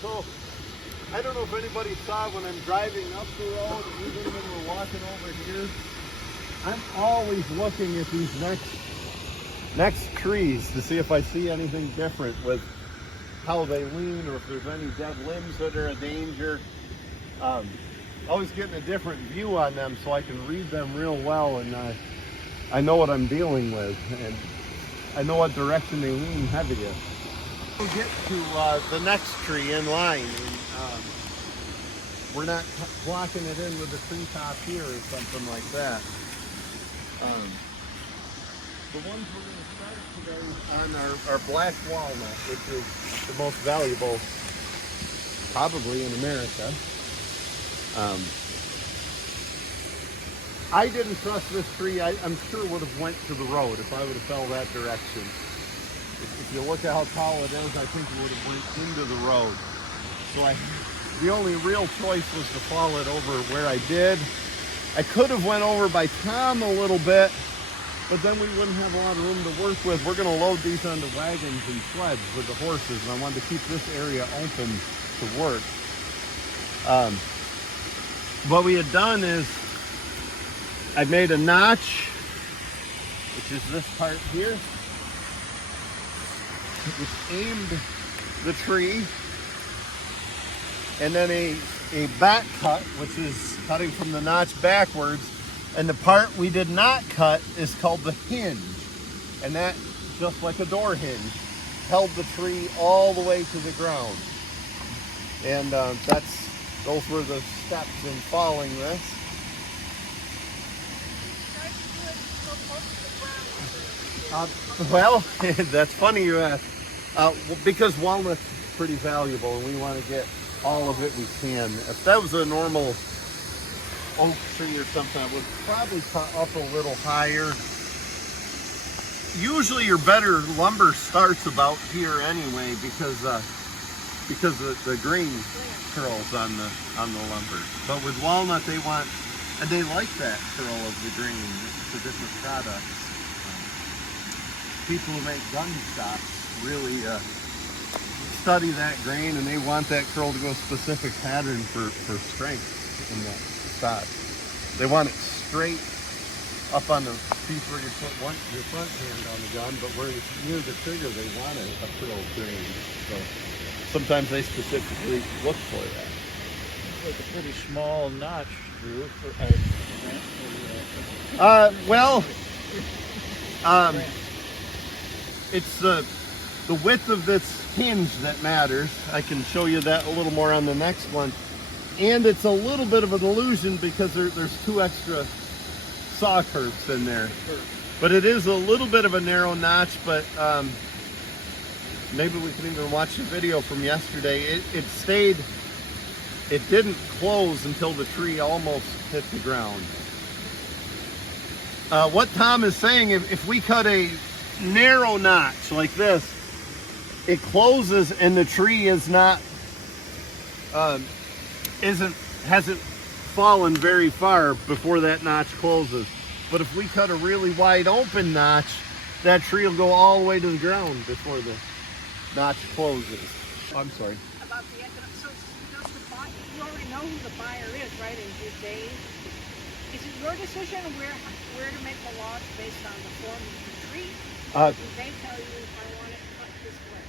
So, I don't know if anybody saw when I'm driving up the road, even when we're walking over here, I'm always looking at these next trees to see if I see anything different with how they lean or if there's any dead limbs that are a danger. Always getting a different view on them so I can read them real well, and I know what I'm dealing with, and I know what direction they lean heaviest. We'll get to the next tree in line, and we're not blocking it in with the treetop here or something like that. The ones we're going to start today on our black walnut, which is the most valuable probably in America. I didn't trust this tree. I'm sure would have went to the road if I would have fell that direction. If you look at how tall it is, I think it would have went into the road. So the only real choice was to fall it over where I did. I could have went over by Tom a little bit, but then we wouldn't have a lot of room to work with. We're going to load these onto wagons and sleds with the horses, and I wanted to keep this area open to work. What we had done is I made a notch, which is this part here, which aimed the tree, and then a back cut, which is cutting from the notch backwards, and the part we did not cut is called the hinge, and that, just like a door hinge, held the tree all the way to the ground. And those were the steps in following this. Well, that's funny you ask. Because walnut's pretty valuable and we want to get all of it we can. If that was a normal oak tree or something, I would probably cut up a little higher. Usually your better lumber starts about here anyway because the grain curls on the lumber. But with walnut they want, and they like that curl of the grain for different products. People who make gun stocks really study that grain, and they want that curl to go a specific pattern for strength in that stock. They want it straight up on the piece where you put your front hand on the gun, but where it's near the trigger, they want a curled grain. So sometimes they specifically look for that. It's like a pretty small notch, Drew. It's the width of this hinge that matters. I can show you that a little more on the next one. And it's a little bit of an illusion because there's two extra saw curves in there. But it is a little bit of a narrow notch, but maybe we can even watch the video from yesterday. It didn't close until the tree almost hit the ground. What Tom is saying, if we cut a narrow notch like this, it closes and the tree is not hasn't fallen very far before that notch closes. But if we cut a really wide open notch, that tree will go all the way to the ground before the notch closes. I'm sorry. About the economic, so does the buyer, you already know who the buyer is, right? Is Dave? Is it your decision where to make the logs based on the form of the tree? Or do they tell you if I want it cut this way?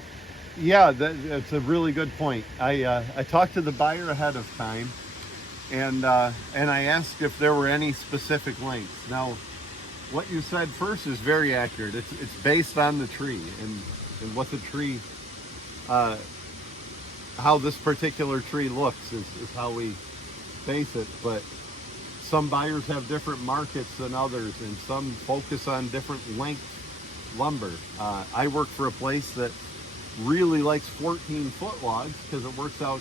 Yeah, that's a really good point. I talked to the buyer ahead of time, and I asked if there were any specific lengths. Now, what you said first is very accurate. It's based on the tree and what the tree, how this particular tree looks is how we base it. But some buyers have different markets than others, and some focus on different length lumber. I work for a place that really likes 14-foot logs because it works out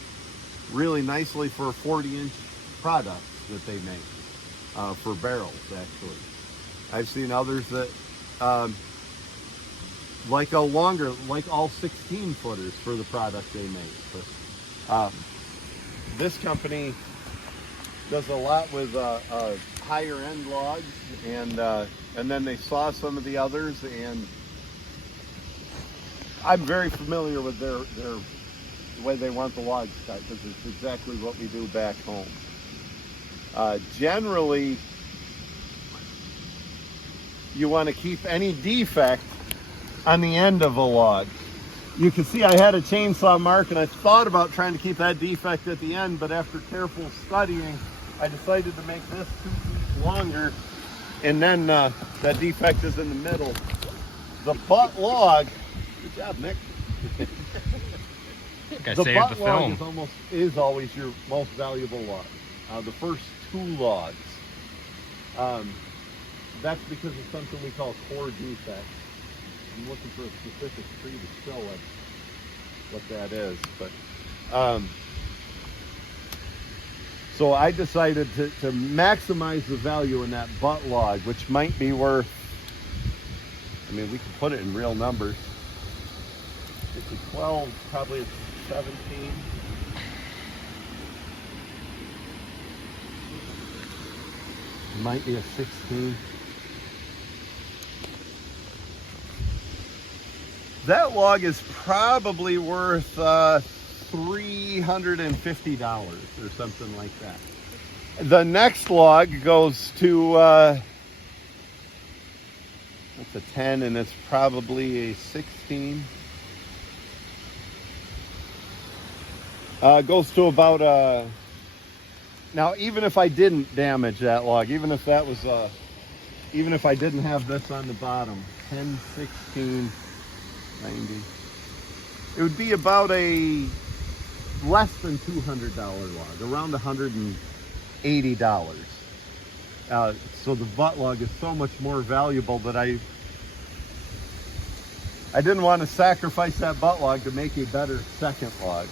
really nicely for a 40-inch product that they make for barrels, actually. I've seen others that like a longer, like all 16-footers for the product they make. But this company does a lot with higher end logs, and then they saw some of the others, and I'm very familiar with their the way they want the logs cut, because it's exactly what we do back home. Generally, you want to keep any defect on the end of a log. You can see I had a chainsaw mark, and I thought about trying to keep that defect at the end, but after careful studying, I decided to make this 2 feet longer, and then that defect is in the middle. The butt log, good job, Nick. The butt log is always your most valuable log. The first 2 logs. That's because of something we call core defect. I'm looking for a specific tree to show us what that is, but so I decided to maximize the value in that butt log, which might be worth, I mean, we can put it in real numbers. It's a 12, probably a 17. It might be a 16. That log is probably worth $350 or something like that. The next log goes to, that's a 10, and it's probably a 16. Goes to about, now even if I didn't damage that log, even if that was, even if I didn't have this on the bottom, 10, 16, 90. It would be about a less than $200 log, around $180. So the butt log is so much more valuable that I didn't want to sacrifice that butt log to make a better second log.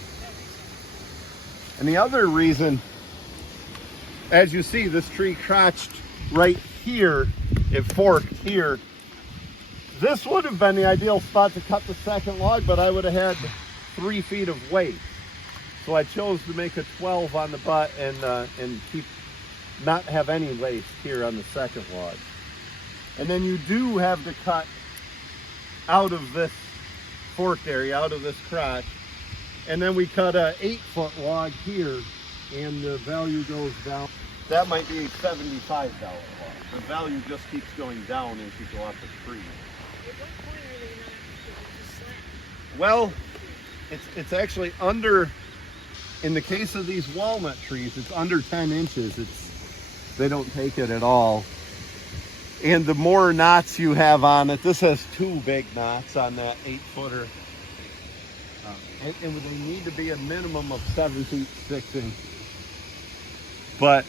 And the other reason, as you see, this tree crotched right here, it forked here. This would have been the ideal spot to cut the second log, but I would have had 3 feet of weight. So I chose to make a 12 on the butt and not have any lace here on the second log. And then you do have to cut out of this forked area, out of this crotch. And then we cut a 8-foot log here, and the value goes down. That might be a $75 log. The value just keeps going down as you go up the tree. At what point are they not slant? Well, it's actually under, in the case of these walnut trees, it's under 10 inches. They don't take it at all. And the more knots you have on it, this has 2 big knots on that 8-footer. And they need to be a minimum of 7 feet 6 inches. But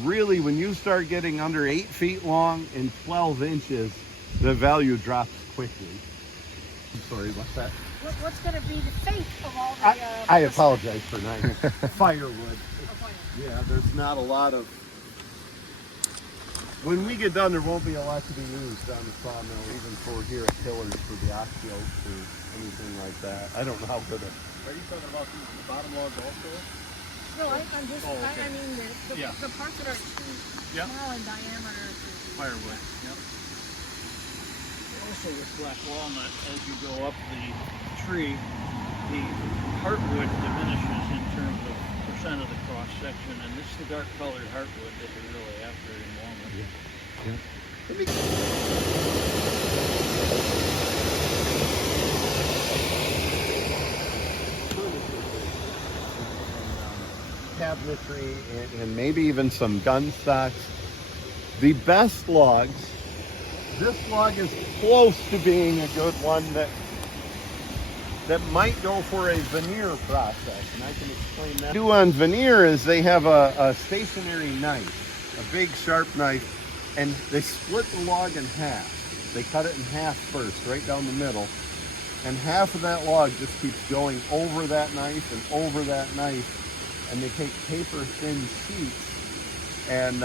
really, when you start getting under 8 feet long and 12 inches, the value drops quickly. I'm sorry, what's that? What's going to be the fate of all the... I apologize for not firewood. Yeah, there's not a lot of... When we get done, there won't be a lot to be used on the sawmill, even for here at Tillers for the ox yoke or anything like that. I don't know how good a... Are you talking about the bottom logs also? No, I'm just... Oh, okay. I mean the parts that are too small in diameter. Firewood. Yep. Also with black walnut, as you go up the tree, the heartwood diminishes in terms of percent of the cross section, and it's the dark colored heartwood that you're really after in walnut. Yeah. Cabinetry and maybe even some gun stocks. The best logs, this log is close to being a good one that might go for a veneer process, and I can explain that. What they do on veneer is they have a stationary knife, a big sharp knife, and they split the log in half. They cut it in half first, right down the middle, and half of that log just keeps going over that knife and over that knife, and they take paper thin sheets and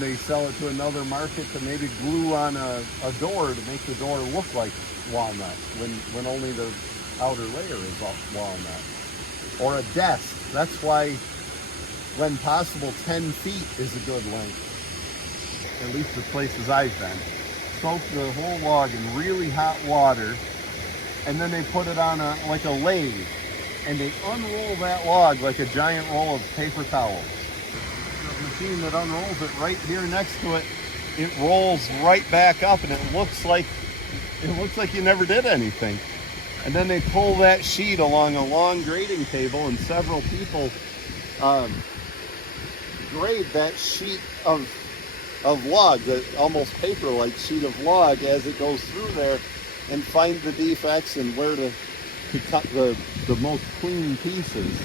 they sell it to another market to maybe glue on a door to make the door look like walnut when only the outer layer is walnut. Or a desk. That's why, when possible, 10 feet is a good length. At least the places I've been. Soak the whole log in really hot water and then they put it on like a lathe, and they unroll that log like a giant roll of paper towels. The machine that unrolls it right here next to it, it rolls right back up, and it looks like you never did anything. And then they pull that sheet along a long grading table, and several people grade that sheet of log, that almost paper-like sheet of log, as it goes through there, and find the defects and where to cut the most clean pieces.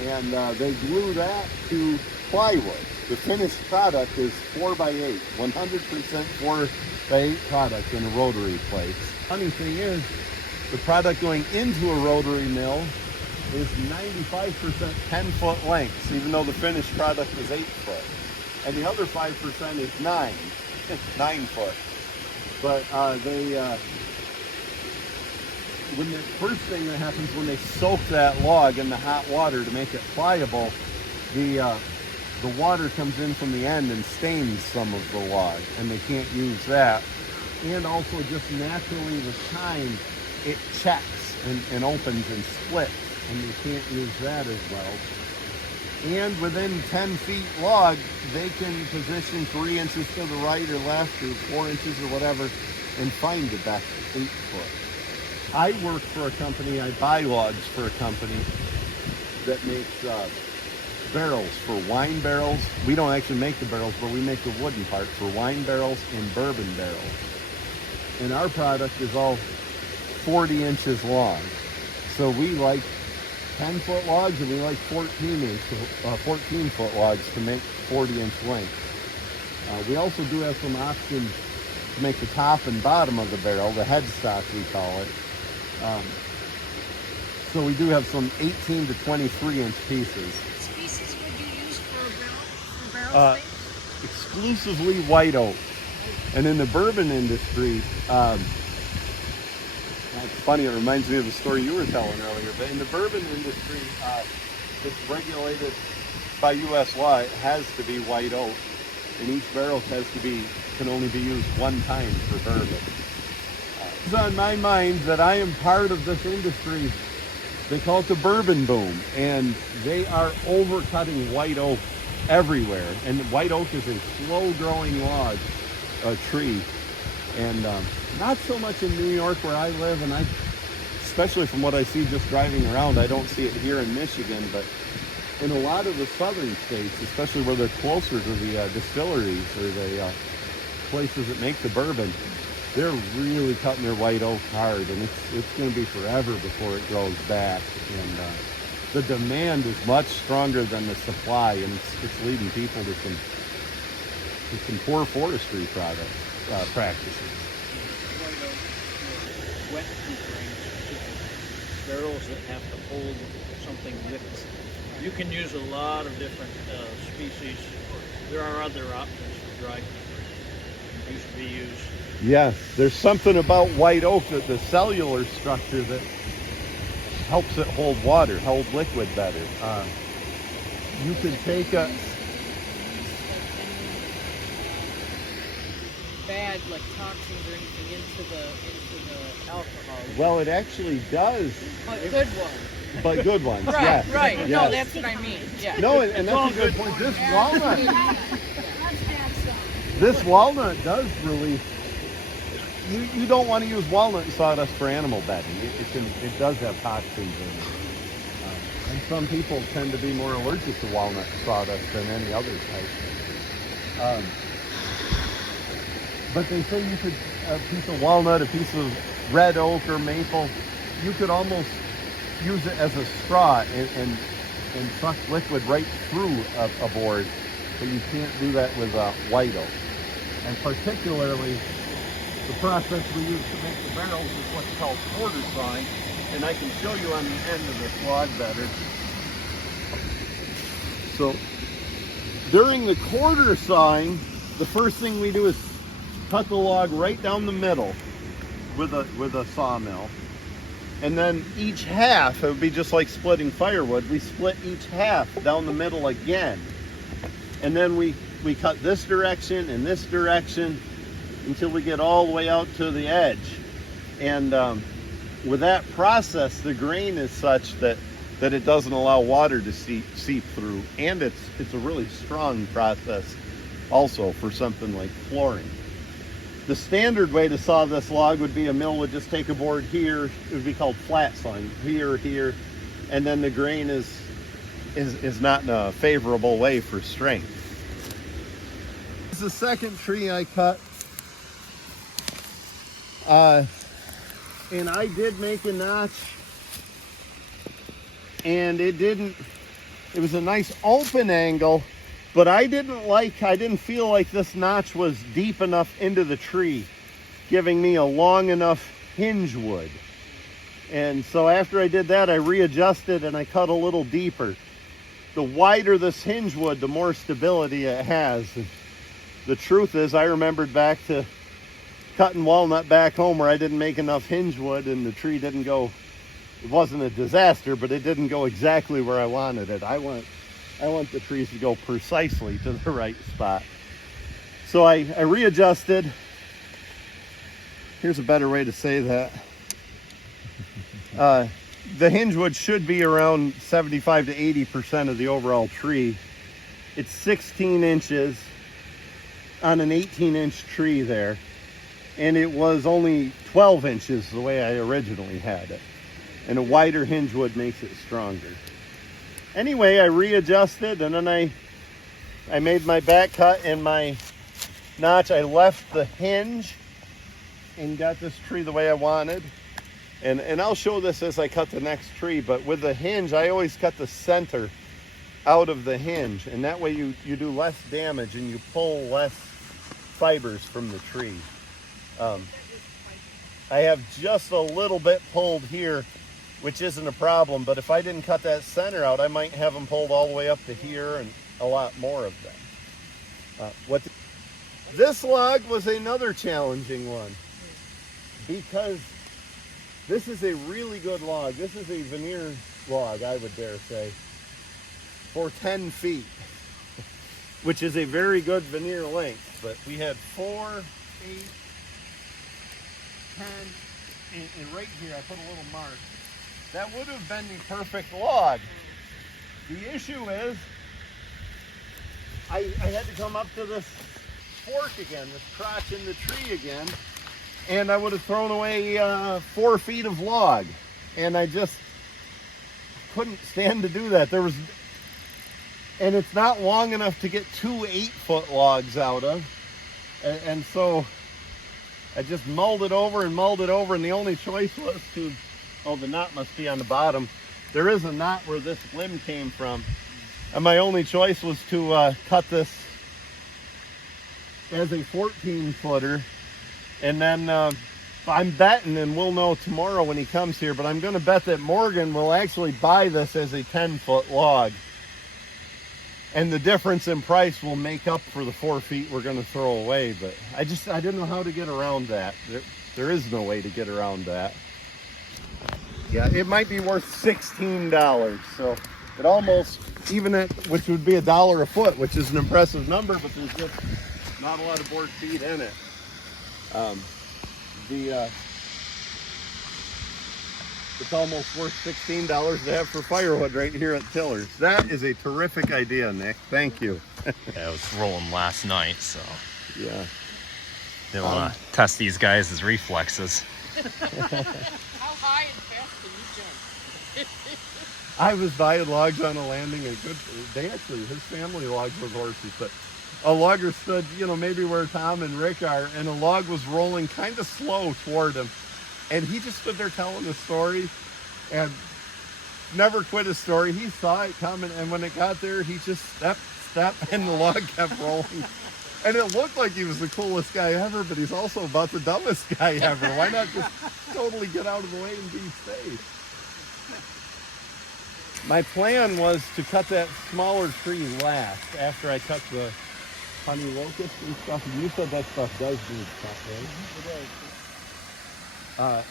And they glue that to plywood. The finished product is 4x8, 100% 4x8 product in a rotary plate. Funny thing is, the product going into a rotary mill is 95% 10-foot lengths, even though the finished product is 8 foot. And the other 5% is 9 foot. But when the first thing that happens when they soak that log in the hot water to make it pliable, the water comes in from the end and stains some of the log, and they can't use that. And also just naturally with time, it checks and opens and splits, and you can't use that as well. And within 10 feet log, they can position 3 inches to the right or left, or 4 inches or whatever, and find the best 8 foot. I work for a company, I buy logs for a company that makes barrels for wine barrels. We don't actually make the barrels, but we make the wooden part for wine barrels and bourbon barrels. And our product is all 40 inches long. So we like 10-foot logs, and we like 14-foot logs to make 40-inch length. We also do have some options to make the top and bottom of the barrel, the headstock we call it. So we do have some 18 to 23-inch pieces. What species would you use for a barrel space? Exclusively white oak. And in the bourbon industry, it's funny, it reminds me of the story you were telling earlier, but in the bourbon industry, it's regulated by U.S. law. It has to be white oak, and each barrel can only be used one time for bourbon. It's on my mind that I am part of this industry. They call it the bourbon boom, and they are overcutting white oak everywhere. And white oak is a slow-growing log, a tree, and not so much in New York where I live, and especially from what I see just driving around, I don't see it here in Michigan, but in a lot of the southern states, especially where they're closer to the distilleries or the places that make the bourbon, they're really cutting their white oak hard, and it's going to be forever before it grows back. And the demand is much stronger than the supply, and it's leading people to some poor forestry practices. Wet hoopering, barrels that have to hold something with it. You can use a lot of different species. There are other options for dry hoopering. It used to be used. Yes, there's something about white oak, that the cellular structure that helps it hold water, hold liquid better. You could take a bad like toxins or anything into the alcohol. Well, it actually does. But good ones. But good ones, Right, yes. right. Yes. No, that's what I mean. Yeah. No, and that's a good point. This walnut does release. You don't want to use walnut and sawdust for animal bedding. It does have toxins in it. And some people tend to be more allergic to walnut sawdust than any other type. But they say you could, a piece of walnut, a piece of red oak or maple, you could almost use it as a straw and suck liquid right through a board, but you can't do that with white oak. And particularly, the process we use to make the barrels is what's called quarter sawing, and I can show you on the end of this log better. So during the quarter sawing, the first thing we do is cut the log right down the middle with a sawmill. And then each half, it would be just like splitting firewood, we split each half down the middle again. And then we cut this direction and this direction until we get all the way out to the edge. And with that process, the grain is such that it doesn't allow water to seep through, and it's a really strong process also for something like flooring. The standard way to saw this log would be a mill would just take a board here, it would be called flat sawing, here, and then the grain is not in a favorable way for strength. This is the second tree I cut. And I did make a notch, and it was a nice open angle, but I didn't feel like this notch was deep enough into the tree, giving me a long enough hinge wood. And so after I did that, I readjusted and I cut a little deeper. The wider this hinge wood, the more stability it has. And the truth is, I remembered back to cutting walnut back home where I didn't make enough hinge wood and the tree didn't go, it wasn't a disaster, but it didn't go exactly where I wanted it. I want the trees to go precisely to the right spot. So I readjusted. Here's a better way to say that. The hinge wood should be around 75 to 80% of the overall tree. It's 16 inches on an 18-inch tree there. And it was only 12 inches the way I originally had it. And a wider hinge wood makes it stronger. Anyway, I readjusted, and then I made my back cut and my notch. I left the hinge and got this tree the way I wanted. And I'll show this as I cut the next tree, but with the hinge, I always cut the center out of the hinge, and that way you do less damage and you pull less fibers from the tree. I have just a little bit pulled here, which isn't a problem, but if I didn't cut that center out, I might have them pulled all the way up to here and a lot more of them. This log was another challenging one because this is a really good log. This is a veneer log, I would dare say, for 10 feet, which is a very good veneer length. But we had 4, 8, 10, and right here I put a little mark. That would have been the perfect log. The issue is I had to come up to this fork again, this crotch in the tree again, and I would have thrown away 4 feet of log, and I just couldn't stand to do that. And it's not long enough to get 2 8-foot logs out of, and so I just mulled it over, and the only choice was the knot must be on the bottom. There is a knot where this limb came from, and my only choice was to cut this as a 14-footer, and then I'm betting, and we'll know tomorrow when he comes here, but I'm going to bet that Morgan will actually buy this as a 10-foot log, and the difference in price will make up for the 4 feet we're going to throw away. But I didn't know how to get around that. There is no way to get around that. Yeah, it might be worth $16. So it almost, even at, which would be $1 a foot, which is an impressive number, but there's just not a lot of board feet in it. It's almost worth $16 to have for firewood right here at Tiller's. That is a terrific idea, Nick. Thank you. Yeah, I was rolling last night, so yeah. They want to test these guys' reflexes. How high and fast can you jump? I was buying logs on a landing, and his family logs with horses, but a logger stood, maybe where Tom and Rick are, and a log was rolling kind of slow toward him. And he just stood there telling the story and never quit his story. He saw it coming, and when it got there, he just stepped, and the log kept rolling. And it looked like he was the coolest guy ever, but he's also about the dumbest guy ever. Why not just totally get out of the way and be safe? My plan was to cut that smaller tree last after I cut the honey locust and stuff. And you said that stuff does need cut, right? It does.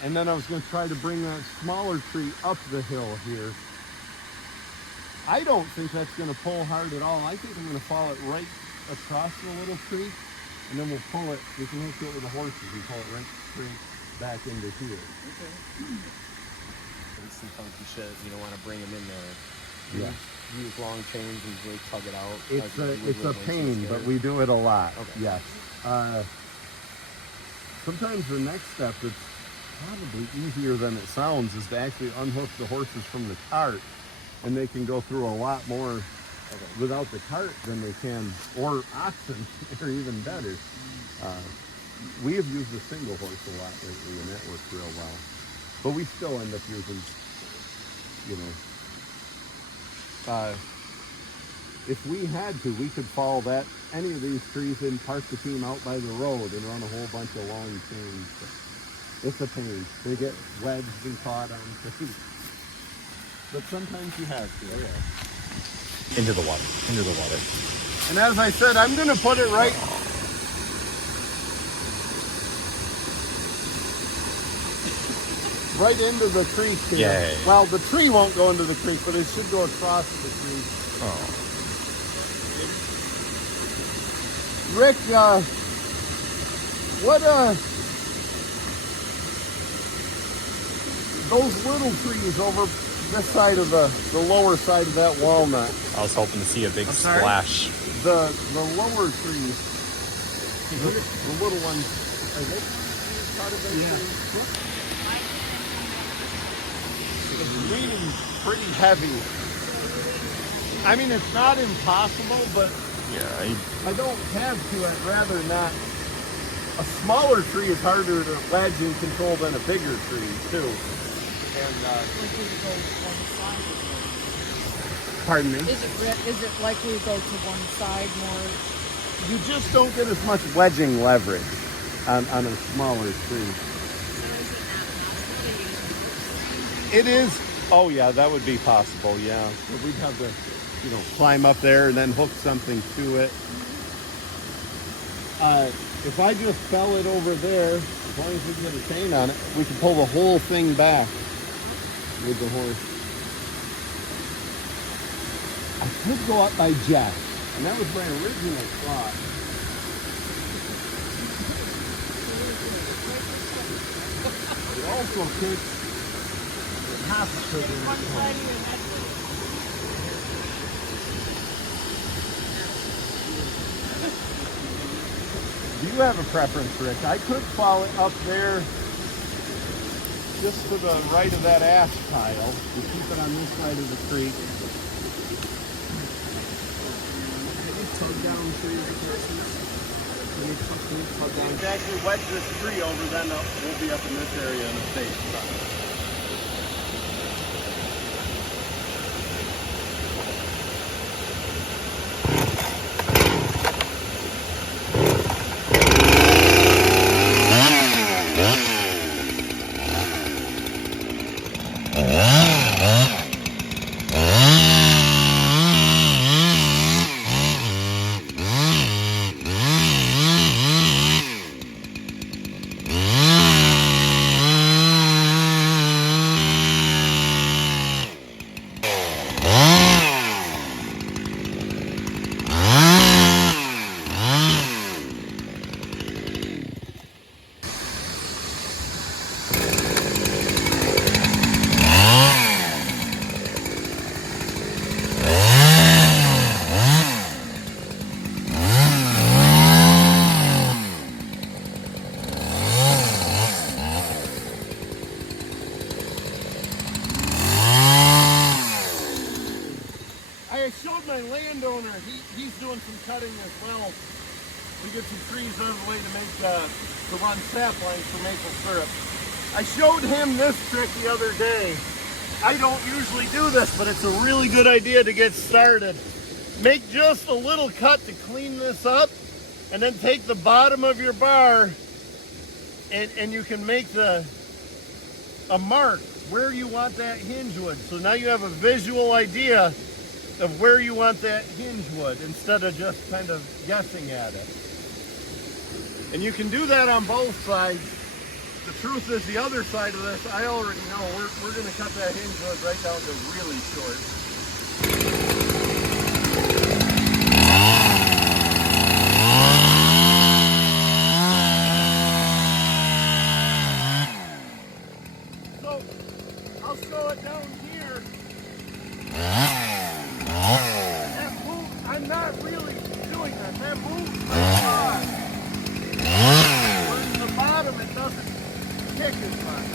And then I was going to try to bring that smaller tree up the hill here. I don't think that's going to pull hard at all. I think I'm going to follow it right across the little tree, and then we'll pull it. We can hook it with the horses and pull it right straight back into here. Okay. and funky shit. You don't want to bring them in there. Yeah. Use long chains and really tug it out. It's a pain, but we do it a lot. Okay. Yes. Sometimes the next step that's probably easier than it sounds is to actually unhook the horses from the cart, and they can go through a lot more without the cart than they can, or oxen are even better. We have used a single horse a lot lately, and that works real well. But we still end up using, you know, if we had to, we could follow any of these trees and park the team out by the road and run a whole bunch of long chains. But it's a pain. They get wedged and caught on trees. But sometimes you have to. Yeah. Into the water. Into the water. And as I said, I'm going to put it right into the creek here. Yeah. Well, the tree won't go into the creek, but it should go across the creek. Oh. Rick, those little trees over this side of the lower side of that walnut, I was hoping to see a big splash. the lower trees, the little ones, are they part of that tree? It's leaning pretty heavy. I mean, it's not impossible, but Yeah. I don't have to. I'd rather not. A smaller tree is harder to wedge and control than a bigger tree, too. And, pardon me? Is it likely to go to one side more? You just don't get as much wedging leverage on a smaller tree. It is. Oh, yeah, that would be possible, yeah. But we'd have to, climb up there and then hook something to it. If I just fell it over there, as long as we get a chain on it, we can pull the whole thing back with the horse. I could go up by jet, and that was my original thought. It also could half a Do you have a preference, Rick? I could fall it up there just to the right of that ash pile and keep it on this side of the creek. Maybe tug down trees or places. Maybe tug down. Exactly, wedge this tree over, then we'll be up in this area in a safe spot. I showed my landowner, he's doing some cutting as well. We get some trees out of the way to make to run sap lines for maple syrup. I showed him this trick the other day. I don't usually do this, but it's a really good idea to get started. Make just a little cut to clean this up, and then take the bottom of your bar and you can make a mark where you want that hinge wood. So now you have a visual idea of where you want that hinge wood instead of just kind of guessing at it. And you can do that on both sides. The truth is, the other side of this, I already know. We're going to cut that hinge wood right down to really short. So I'll slow it down here. That move, I'm not really doing that. That moves a lot. Whereas the bottom, it doesn't kick as much.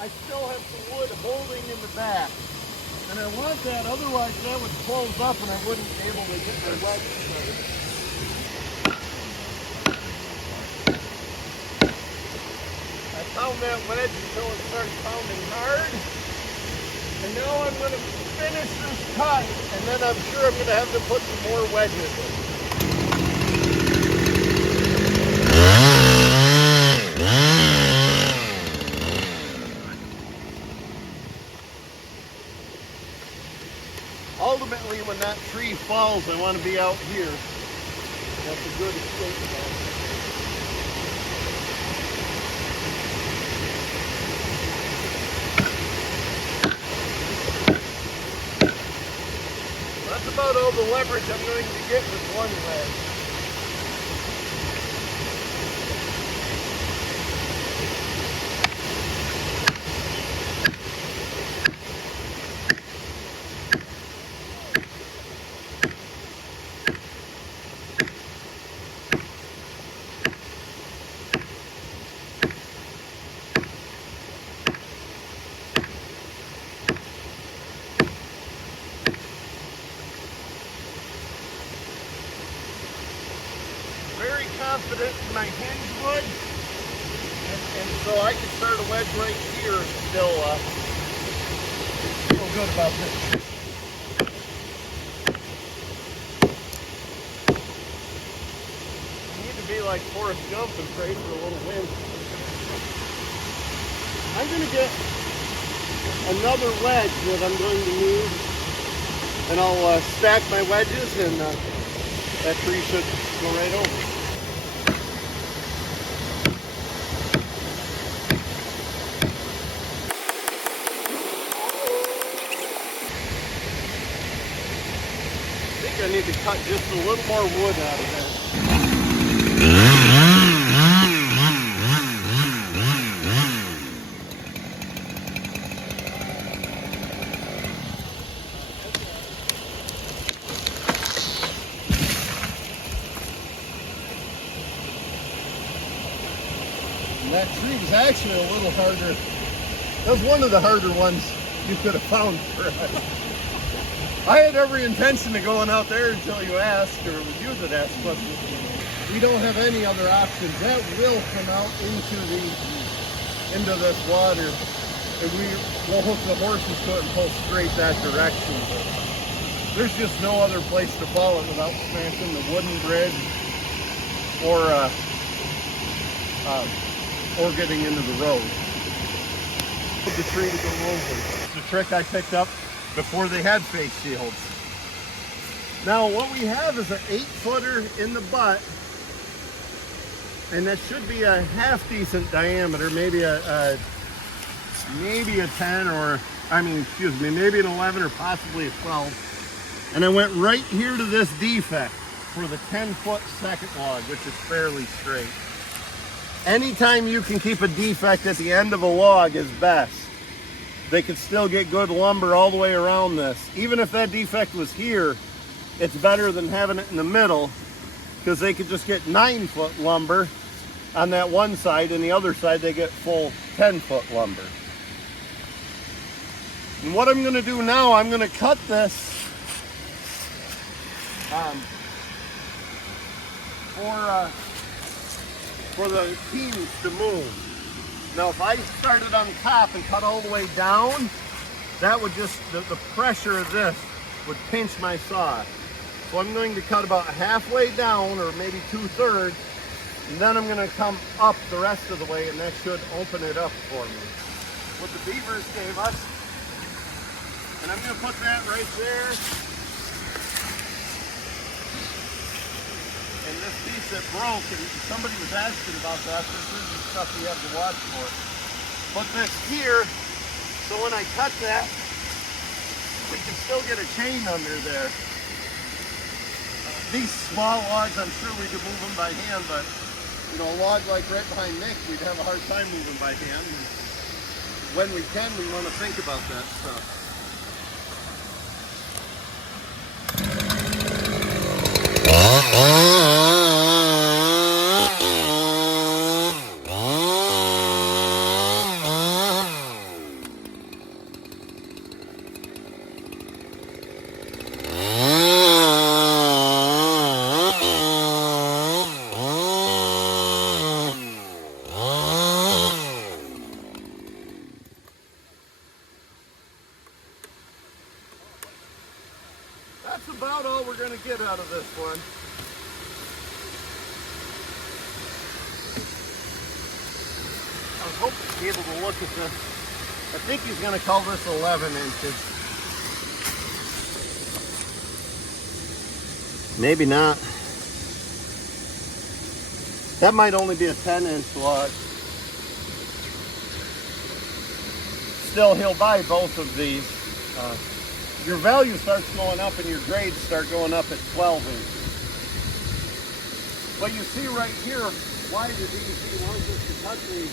I still have some wood holding in the back. And I want that, otherwise that would close up and I wouldn't be able to get my wedge straight. I found that wedge until it started pounding hard. And now I'm going to finish this cut, and then I'm sure I'm going to have to put some more wedges in. Ultimately, when that tree falls, I want to be out here. That's a good escape valve. That's about all the leverage I'm going to get with one wedge. Very confident in my hinge wood, and so I can start a wedge right here and still feel good about this. You need to be like Forrest Gump and pray for a little wind. I'm going to get another wedge that I'm going to need, and I'll stack my wedges, and that tree should go right over. I think I need to cut just a little more wood out of that. And that tree was actually a little harder. That was one of the harder ones you could have found for us. I had every intention of going out there until you asked, or it was you that asked, but we don't have any other options. That will come out into this water, and we'll hook the horses to it and pull straight that direction. But there's just no other place to fall it without smashing the wooden bridge or getting into the road. Put the tree to go over. It's a trick I picked up before they had face shields. Now what we have is an 8-footer in the butt, and that should be a half decent diameter, maybe a 10, or maybe an 11 or possibly a 12. And I went right here to this defect for the 10-foot second log, which is fairly straight. Anytime you can keep a defect at the end of a log is best. They could still get good lumber all the way around this. Even if that defect was here, it's better than having it in the middle, because they could just get 9-foot lumber on that one side, and the other side they get full 10-foot lumber. And what I'm going to do now, I'm going to cut this for the teams to move. Now if I started on top and cut all the way down, that would just, the pressure of this would pinch my saw. So I'm going to cut about halfway down, or maybe 2/3, and then I'm going to come up the rest of the way, and that should open it up for me. what the beavers gave us. And I'm going to put that right there. And this piece that broke, and somebody was asking about that, this is the stuff you have to watch for. Put this here, so when I cut that, we can still get a chain under there. These small logs, I'm sure we could move them by hand, but you know, a log like right behind Nick, we'd have a hard time moving by hand. And when we can, we want to think about that stuff. That's about all we're going to get out of this one. I was hoping to be able to look at this. I think he's going to call this 11 inches. Maybe not. That might only be a 10-inch log. Still, he'll buy both of these. Your value starts going up and your grades start going up at 12 inches. But you see right here, why did he wants us to cut these